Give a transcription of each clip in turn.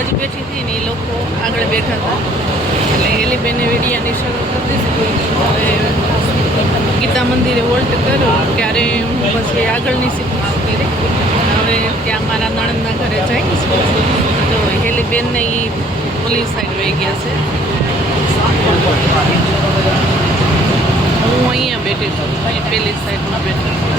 બાજુ બેઠી હતી ને એ લોકો આગળ બેઠા હતા એટલે હેલીબેને વેડિયાની શરૂ કરી દીધી. હવે ગીતા મંદિરે વોલ્ટ કર્યો ત્યારે હું પછી આગળની સીટ કરી. હવે ત્યાં મારા નણંદના ઘરે જઈશ. તો હેલીબેનને એ ઓલી સાઈડ વહી ગયા છે. હું અહીંયા બેઠી છું, અહીં પેલી સાઈડમાં બેઠી છું.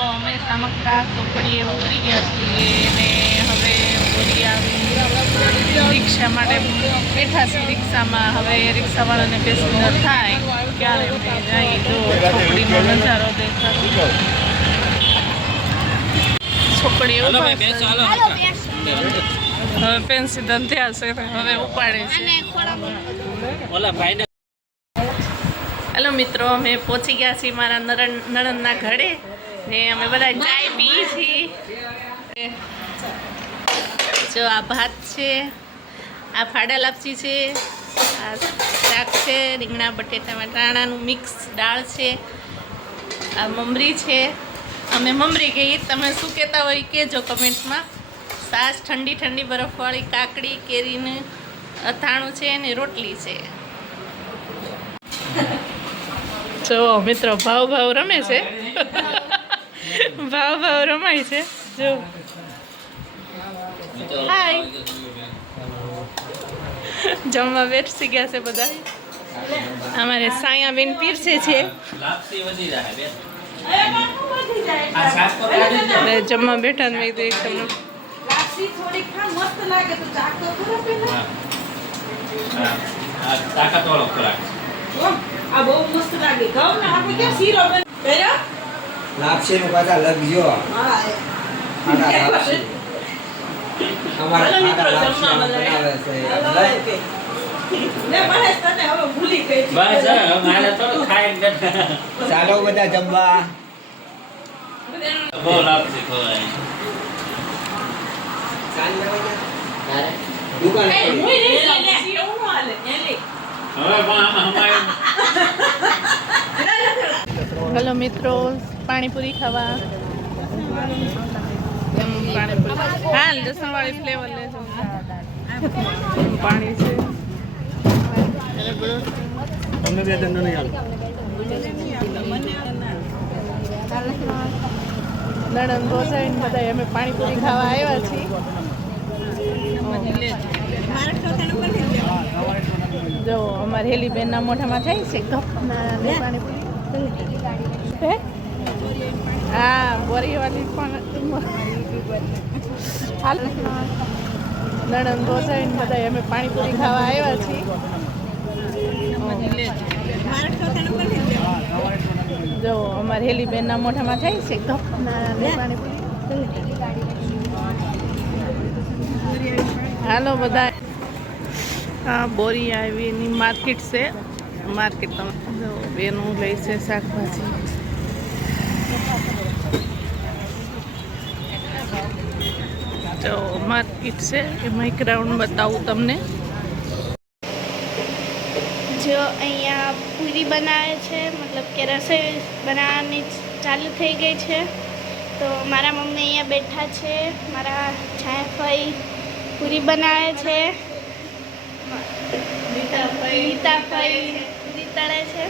અમે સામક્કા ચોકડીએ ઉતરી ગયા છીએ અને હવે બોરી આવી રિક્ષા માટે બેઠા છીએ. રિક્ષામાં હવે રિક્ષાવાળાને પેસેન્જર થાય ક્યારે અમે જઈએ તો ચોકડીનો નજારો દેખાતો. ચોકડીએ હવે પેન્સિલ થયા છે, હવે ઉપાડે છે. હેલો મિત્રો, અમે પહોંચી ગયા છીએ મારા નણંદના ઘરે ને અમે બધા ચાય પી છીએ. જો આ ભાત છે, આ ફાડા લાપસી છે, આ શાક છે, રીંગણા બટેટા વટાણાનું મિક્સ દાળ છે, આ મમરી છે. અમે મમરી કહીએ, તમે શું કહેતા હોય કહેજો કમેન્ટ્સમાં. છાશ, ઠંડી ઠંડી બરફવાળી કાકડી, કેરીનું અથાણું છે અને રોટલી છે. જો મિત્રો ભાવ રમે છે. ભાવ રમાય છે. જો હાય, જમવા બેસી ગયા છે બધા. અમારે સાયાબેન પીરસે છે. જમવા બેઠા મેં તો એકદમ તાકાતવાળો ખોરાક. આ બહુ મસ્ત લાગે. ઘઉં ને આપણે કેમ શીરો બન્યો? લાપસી નું પાછા લગજો. હા આડા લાપસી. અમારા ખાડા લાપસી બનાવે છે. ને મને તને હવે ભૂલી ગઈ. બસ મારે તો ખાઈ ગયા. ચાલો બધા જમવા. બહુ લાપસી ખવાય. ચાલ લેવા જા. દુકાન એ મુઈ નહીં લાપસી એવું ન હાલે. એલી હવે પણ અમારે હેલો મિત્રો, પાણીપુરી ખાવા. પાણીપુરી હા, લસણવાળી ફ્લેવર લેજો. પાણી છે. તમને બે દંડ નહીં આવે. નણંદ બોસાવીને બધા અમે પાણીપુરી ખાવા આવ્યા છીએ. જો અમારી હેલીબેનના મોઢામાં થાય છે કપ પાણીપુરી. હા, બોરીવાળી પણ નણંદ બોસાવીને બધા અમે પાણીપુરી ખાવા આવ્યા છીએ. જો અમારી હેલીબેનના મોઢામાં થાય છે કપ પાણીપુરી. હાલો બધા. હા, બોરી આવીની માર્કેટ છે. માર્કેટ તમે બેનું લે છે શાકભાજી. તો માર્કેટ છે એમાં એક રાઉન્ડ બતાવું તમને. જો અહીંયા પૂરી બનાવે છે, મતલબ કે રસોઈ બનાવવાની ચાલુ થઈ ગઈ છે. તો મારા મમ્મી અહીંયા બેઠા છે, મારા છાયાફઈ પૂરી બનાવે છે, રીતાફઈ પૂરી તળે છે.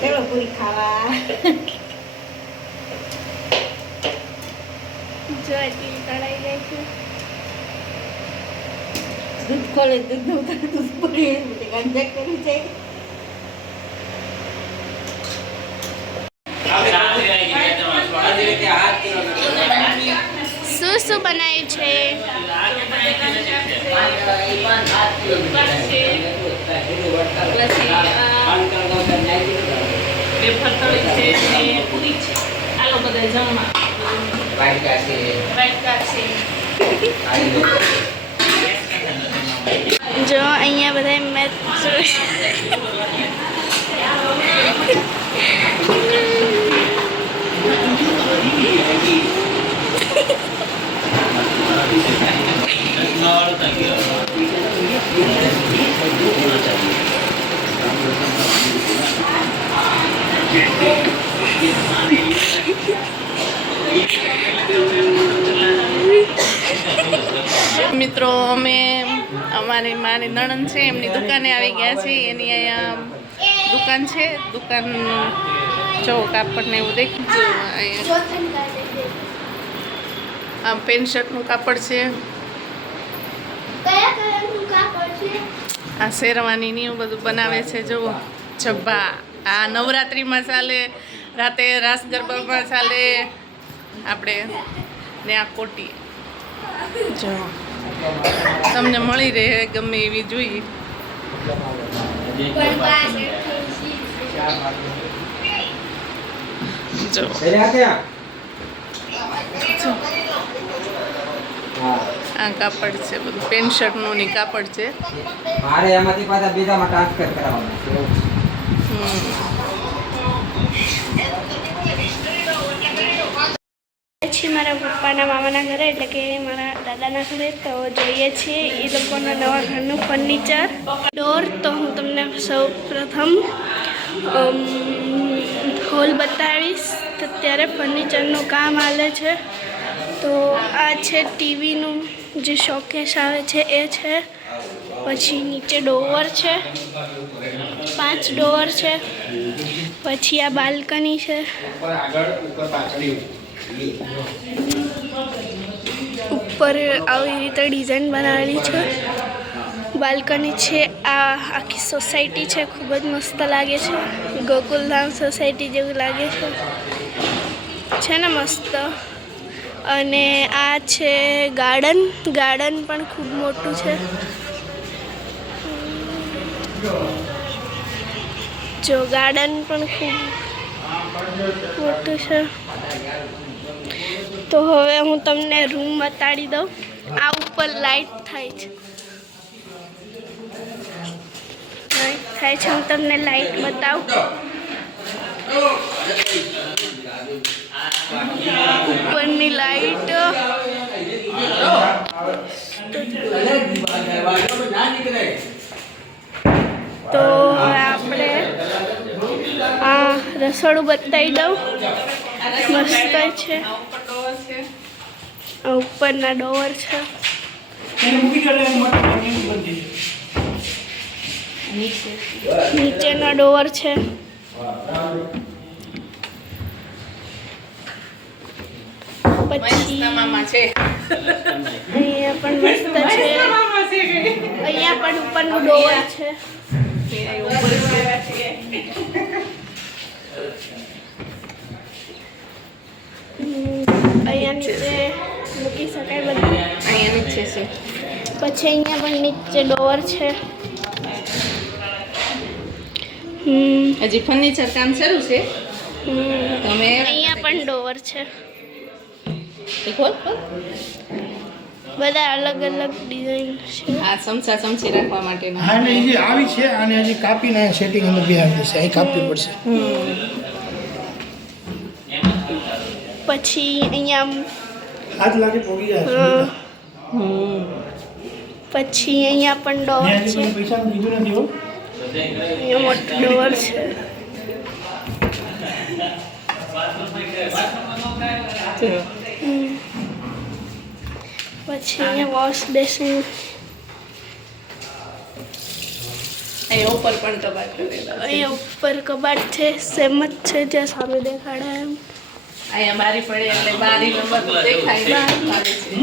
ચલો પૂરી ખાવા. જો એટલી તળાઈ ગઈ છે. દૂધ ખોલે દૂધ ઉતારે દૂધ પૂરી ગંજક કરી છે. શું શું બનાવ્યું છે? વેફર તળી છે ને પૂરી છે. આલો બધા જમવા. વાટકા છે. જો અહીંયા બધા મેચ મિત્રો અમે મારી નણંદ છે એમની દુકાને આવી ગયા છે. એની અહીંયા દુકાન છે. દુકાન જો કાપડ ને એવું દેખજો. અહીંયા આમ પેન્ટ શર્ટનું કાપડ છે. આ શેરવાની ને એવું બધું બનાવે છે. જો છબ્બા આ નવરાત્રિમાં ચાલે, રાતે રાસ ગરબામાં ચાલે આપણે. ને આ કોટી જો તમને મળી રહે ગમે એવી જોઈએ. જો આ કાપડ છે બધું પેન્ટ શર્ટનું ની કાપડ છે. મારે એમાંથી પાછા બીજામાં ટ્રાન્સફર કરાવવાના છે. પછી મારા પપ્પાના મામાના ઘરે એટલે કે મારા દાદાના ઘરે તો જોઈએ છીએ એ લોકોના નવા ઘરનું ફર્નિચર ડોર. તો હું તમને સૌ પ્રથમ હોલ બતાવીશ. તો અત્યારે ફર્નિચરનું કામ હાલે છે. તો આ છે ટીવીનું જે શોકેસ આવે છે એ છે. પછી નીચે ડોવર છે, 5 ડોવર છે. પછી આ બાલ્કની છે. ઉપર આવી રીતે ડિઝાઇન બનાવેલી છે. બાલ્કની છે. આ આખી સોસાયટી છે, ખૂબ જ મસ્ત લાગે છે. ગોકુલધામ સોસાયટી જેવું લાગે છે ને મસ્ત. અને આ છે ગાર્ડન. ગાર્ડન પણ ખૂબ મોટું છે. જો ગાર્ડન પણ ખૂબ મોટું છે. તો હવે હું તમને રૂમ બતાડી દઉં. આ ઉપર લાઈટ થાય છે. હું તમને લાઈટ બતાવું. ઉપરની લાઈટ તો આપણે આ રસોડું બતાવી દઉં. મસ્ત છે. આ ઉપરના ડોર છે. નીચેના ડોર છે. પછી અહીંયા પણ મસ્ત છે. અહીંયા પણ ઉપરનું ડોર છે. અહીંયા નીચે મૂકી શકાય બધું. અહીંયા નીચે છે. પછી અહીંયા પણ નીચે ડોર છે. હજી ફર્નિચર કામ શરૂ છે. તમે અહીંયા પણ ડોર છે. ખોલ બધા અલગ અલગ ડિઝાઇન છે. આ ચમચા ચમચી રાખવા માટેના. હા ને હજી આવી છે. આને હજી કાપીને સેટિંગ અંદર બિહારી દેશે. અહીં કાપવી પડશે. પછી અહીંયા હાથ લાગે પોગી જાય. પછી અહીંયા પણ ડોર છે. પૈસા બીજું નથી હો. અહીંયા મોટો ડોર છે. પછી અહીંયા વોશ બેસિન. અહીંયા ઉપર પણ કબાટ કરેલા છે. અહીંયા ઉપર કબાટ છે સેમ જ છે જે સામે દેખાડે એમ. અહીંયા બારી પડે એટલે બારી નંબર દેખાય આવે છે.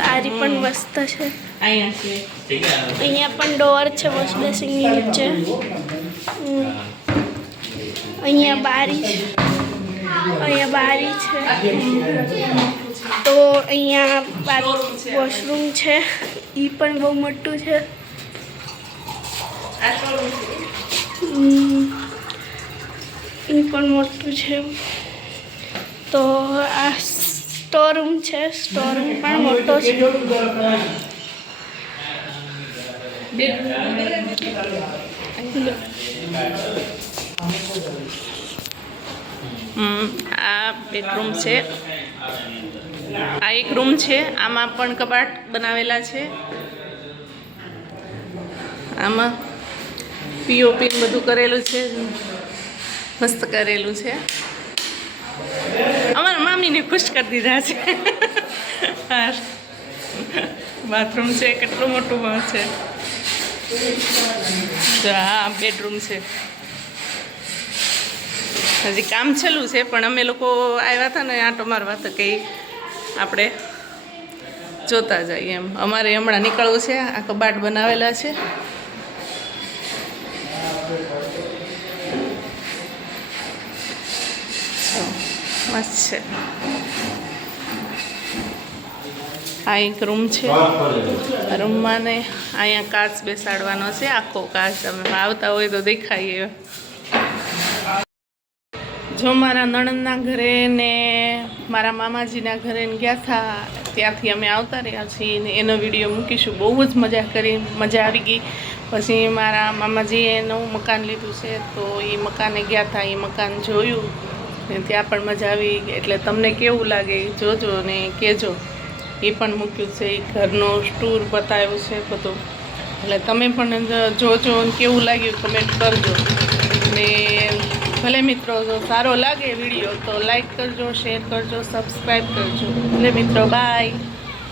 બારી પણ મસ્ત છે. અહીંયા છે ठीक है અહીંયા પણ ડોર છે વોશ બેસિનની નીચે. અહીંયા બારી છે. અહીંયા બારી છે. તો અહીંયા વોશરૂમ છે એ પણ બહુ મોટું છે. આ શોરૂમ છે. એ પણ મોટું છે. તો આ સ્ટોરૂમ છે. સ્ટોરૂમ પણ મોટો છે. આ બેડરૂમ છે. આ એક રૂમ છે. આમાં પણ કબાટ બનાવેલા છે. આમાં પીઓપી બધું કરેલું છે. મસ્ત કરેલું છે. અમારા મામીને ખુશ કરી દીધા છે. હા બાથરૂમ છે. કેટલું મોટું છે. તો આ બેડરૂમ છે. હજી કામ ચાલુ છે પણ અમે લોકો આવ્યા હતા ને આંટો મારવા તો કંઈ આપણે જોતા જઈએ એમ. અમારે હમણાં નીકળવું છે. આ કબાટ બનાવેલા છે. મસ્ત છે. આ એક રૂમ છે. રૂમમાં ને અહીંયા કાચ બેસાડવાનો છે. આખો કાચ તમે આવતા હોય તો દેખાય. જો મારા નણંદના ઘરે ને મારા મામાજીના ઘરે ને ગયા હતા ત્યાંથી અમે આવતા રહ્યા છીએ ને એનો વિડીયો મૂકીશું. બહુ જ મજા આવી ગઈ. પછી મારા મામાજીએ નવું મકાન લીધું છે તો એ મકાને ગયા હતા. એ મકાન જોયું ને ત્યાં પણ મજા આવી. એટલે તમને કેવું લાગે જોજો ને કહેજો. એ પણ મૂક્યું છે. એ ઘરનો ટૂર બતાવ્યું છે બધું. એટલે તમે પણ જોજો ને કેવું લાગ્યું કમેન્ટ કરજો. ને ભલે મિત્રો જો સારો લાગે વિડીયો તો લાઈક કરજો, શેર કરજો, સબસ્ક્રાઈબ કરજો. ભલે મિત્રો બાય.